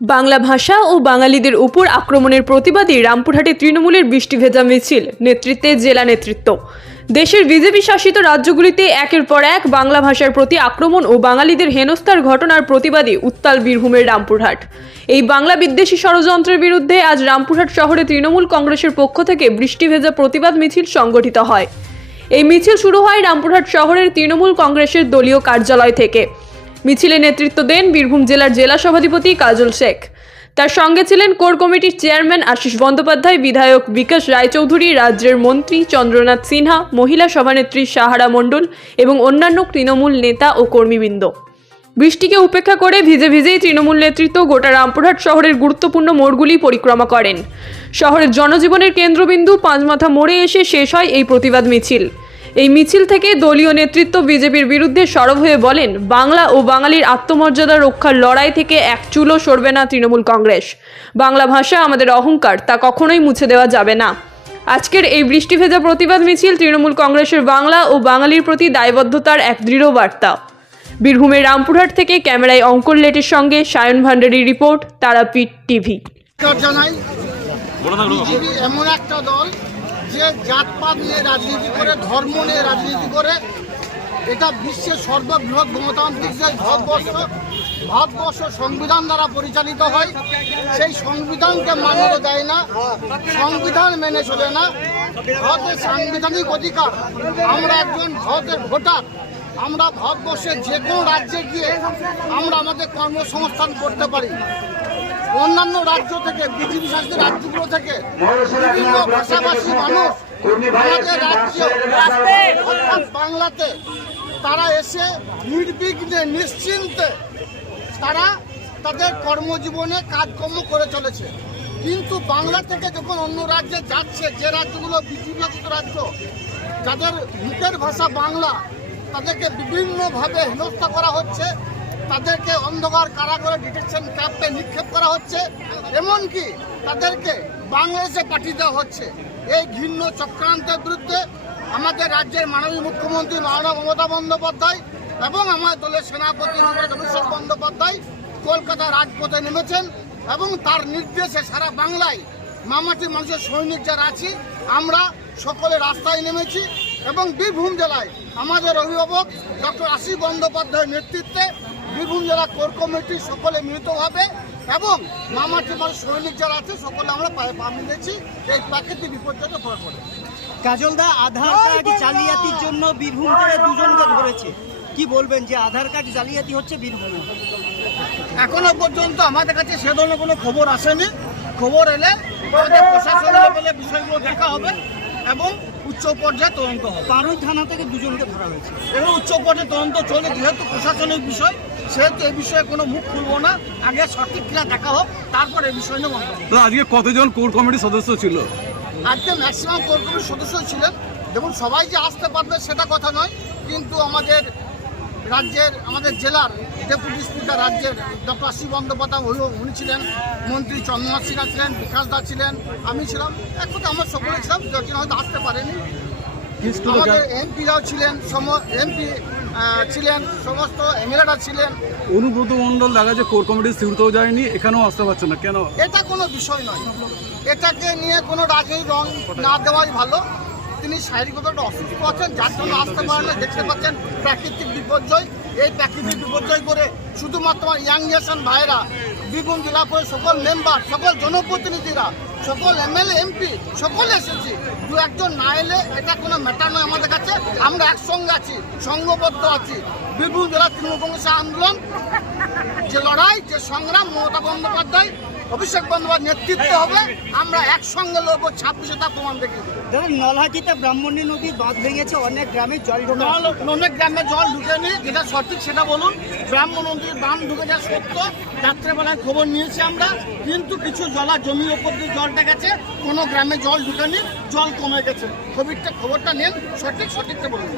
বাংলা ভাষা ও বাঙালিদের উপর আক্রমণের প্রতিবাদে রামপুরহাটে তৃণমূলের বৃষ্টি ভেজা মিছিল, নেতৃত্বে জেলা নেতৃত্ব। দেশের বিজেপি শাসিত রাজ্যগুলিতে একের পর এক বাংলা ভাষার প্রতি আক্রমণ ও বাঙালিদের হেনস্থার ঘটনার প্রতিবাদে উত্তাল বীরভূমের রামপুরহাট। এই বাংলা বিদ্বেষী ষড়যন্ত্রের বিরুদ্ধে আজ রামপুরহাট শহরে তৃণমূল কংগ্রেসের পক্ষ থেকে বৃষ্টি ভেজা প্রতিবাদ মিছিল সংগঠিত হয়। এই মিছিল শুরু হয় রামপুরহাট শহরের তৃণমূল কংগ্রেসের দলীয় কার্যালয় থেকে। মিছিলে নেতৃত্ব দেন বীরভূম জেলার জেলা সভাধিপতি কাজল শেখ। তার সঙ্গে ছিলেন কোর কমিটির চেয়ারম্যান আশিস বন্দ্যোপাধ্যায়, বিধায়ক বিকাশ রায়চৌধুরী, রাজ্যের মন্ত্রী চন্দ্রনাথ সিনহা, মহিলা সভানেত্রী সাহারা মণ্ডল এবং অন্যান্য তৃণমূল নেতা ও কর্মীবৃন্দ। বৃষ্টিকে উপেক্ষা করে ভিজে ভিজেই তৃণমূল নেতৃত্ব গোটা রামপুরহাট শহরের গুরুত্বপূর্ণ মোড়গুলি পরিক্রমা করেন। শহরের জনজীবনের কেন্দ্রবিন্দু পাঁচমাথা মোড়ে এসে শেষ হয় এই প্রতিবাদ মিছিল। এই মিছিল থেকে দলীয় নেতৃত্ব বিজেপির বিরুদ্ধে সরব হয়ে বলেন, বাংলা ও বাঙালির আত্মমর্যাদা রক্ষার লড়াই থেকে এক চুলও সরবে না তৃণমূল কংগ্রেস। বাংলা ভাষা আমাদের অহংকার, তা কখনোই মুছে দেওয়া যাবে না। আজকের এই বৃষ্টি ভেজা প্রতিবাদ মিছিল তৃণমূল কংগ্রেসের বাংলা ও বাঙালির প্রতি দায়বদ্ধতার এক দৃঢ় বার্তা। বীরভূমের রামপুরহাট থেকে ক্যামেরায় অঙ্কন লেটের সঙ্গে সায়ন ভান্ডারীর রিপোর্ট, তারাপীঠ টিভি। এমন একটা দল যে জাতপাত নিয়ে রাজনীতি করে, ধর্ম নিয়ে রাজনীতি করে, এটা বিশ্বের সর্ববৃহৎ গণতান্ত্রিক যে ভারতবর্ষ সংবিধান দ্বারা পরিচালিত হয়, সেই সংবিধানকে মান্যতা দেয় না, সংবিধান মেনে চলে না। ভারতের সাংবিধানিক অধিকার, আমরা একজন ভারতের ভোটার, আমরা ভারতবর্ষের যে কোনো রাজ্যে গিয়ে আমরা আমাদের কর্মসংস্থান করতে পারি। অন্যান্য রাজ্য থেকে, বিজেপি শাসিত রাজ্যগুলো থেকে বিভিন্ন ভাষাভাষী মানুষ আমাদের রাজ্য অর্থাৎ বাংলাতে তারা এসে নির্বিঘ্নে নিশ্চিন্তে তারা তাদের কর্মজীবনে কাজকর্ম করে চলেছে। কিন্তু বাংলা থেকে যখন অন্য রাজ্যে যাচ্ছে, যে রাজ্যগুলো বিজেপি শাসিত রাজ্য, যাদের মুখের ভাষা বাংলা, তাদেরকে বিভিন্নভাবে হেনস্থা করা হচ্ছে, তাদেরকে অন্ধকার কারাগারে ডিটেকশন ক্যাম্পে নিক্ষেপ করা হচ্ছে, এমনকি তাদেরকে বাংলাদেশে পাঠিয়ে দেওয়া হচ্ছে। এই ঘৃণ্য চক্রান্তের বিরুদ্ধে আমাদের রাজ্যের মাননীয় মুখ্যমন্ত্রী মাননীয় মমতা বন্দ্যোপাধ্যায় এবং আমাদের দলের সেনাপতি অভিষেক বন্দ্যোপাধ্যায় কলকাতা রাজপথে নেমেছেন এবং তার নির্দেশে সারা বাংলায় মামাটির মানুষের সৈনিক যারা আছি, আমরা সকলে রাস্তায় নেমেছি এবং বীরভূম জেলায় আমাদের অভিভাবক ডক্টর আশিস বন্দ্যোপাধ্যায়ের নেতৃত্বে বীরভূম জেলা কোর কমিটি সকলে মিলিতভাবে এবং মামাটির মানুষ সৈনিক যারা আছে সকলে আমরা পায়ে পা মিলেছি এই প্রাকৃতিক বিপর্যয়কে ভয় করে। কাজলদা, আধার কার্ড জালিয়াতির জন্য বীরভূম থেকে দুজনকে ধরেছে, কি বলবেন যে আধার কার্ড জালিয়াতি হচ্ছে বীরভূমে? এখনো পর্যন্ত আমাদের কাছে সে ধরনের কোনো খবর আসেনি। খবর এলে আমাদের প্রশাসনের বলে বিষয়গুলো দেখা হবে এবং উচ্চ পর্যায়ে তদন্ত হবে। পারুই থানা থেকে দুজনকে ধরা হয়েছে এবং উচ্চ পর্যায়ে তদন্ত চলে, যেহেতু প্রশাসনিক বিষয় সেহেতু এই বিষয়ে কোনো মুখ খুলবো না। আগে সঠিক ক্রিয়া দেখা হোক, তারপর এই বিষয় নিয়ে মন্তব্য। আজকে কতজন কোর কমিটির সদস্য ছিল? আজকে ম্যাক্সিমাম কোর কমিটির সদস্য ছিলেন। দেখুন, সবাই যে আসতে পারবে সেটা কথা নয়, কিন্তু আমাদের রাজ্যের, আমাদের জেলার ডেপুটি স্পিকার রাজ্যের ডক্টর আশিস বন্দ্যোপাধ্যায় উনি ছিলেন, মন্ত্রী চন্দ্রনাথ সিনহা ছিলেন, বিকাশ দা ছিলেন, আমি ছিলাম, এক কথা আমরা সকলে ছিলাম। যখন হয়তো আসতে পারেনি, আমাদের এমপিরাও ছিলেন, এমপি ছিলেন, সমস্ত এমএলএরা ছিলেন। অনুব্রত মণ্ডল দেখা যায় কোর কমিটির সিউড়তেও যায়নি, এখানেও আসতে পারছে না কেন? এটা কোনো বিষয় নয়, এটাকে নিয়ে কোনো রাজনৈতিক রং না দেওয়াই ভালো। তিনি শারীরিকভাবে একটা অসুস্থ আছেন, যার জন্য আসতে পারেন না। দেখতে পাচ্ছেন প্রাকৃতিক বিপর্যয়, এই প্রাকৃতিক বিপর্যয় করে শুধুমাত্র ইয়াং জেনারেশন ভাইরা, বীরভূম জেলা পরিষদ সকল মেম্বার, সকল জনপ্রতিনিধিরা, সকল এমএলএ এমপি সকলে এসেছি। দু একজন না এলে এটা কোনো ম্যাটার নয় আমাদের কাছে। আমরা একসঙ্গে আছি, সংঘবদ্ধ আছি। বীরভূম জেলা তৃণমূল কংগ্রেসের আন্দোলন, যে লড়াই, যে সংগ্রাম মমতা বন্দ্যোপাধ্যায়, অভিষেক বন্দ্যোপাধ্যায় নেতৃত্বে হবে, আমরা একসঙ্গে লড়বো। 26-এ তা প্রমাণ দেখি। দেখুন, নলহাটিতে ব্রাহ্মণী নদী বাঁধ ভেঙেছে, অনেক গ্রামে জল ঢোকে। অনেক গ্রামে জল ঢুকেনি, যেটা সঠিক সেটা বলুন। ব্রাহ্মণ নদীর বাঁধ ঢুকে যা সত্য, রাত্রেবেলায় খবর নিয়েছি আমরা, কিন্তু কিছু জলা জমির ওপর দিয়ে জলটা গেছে, কোনো গ্রামে জল ঢুকেনি, জল কমে গেছে। খবরটা নেন, সঠিকটা বলুন।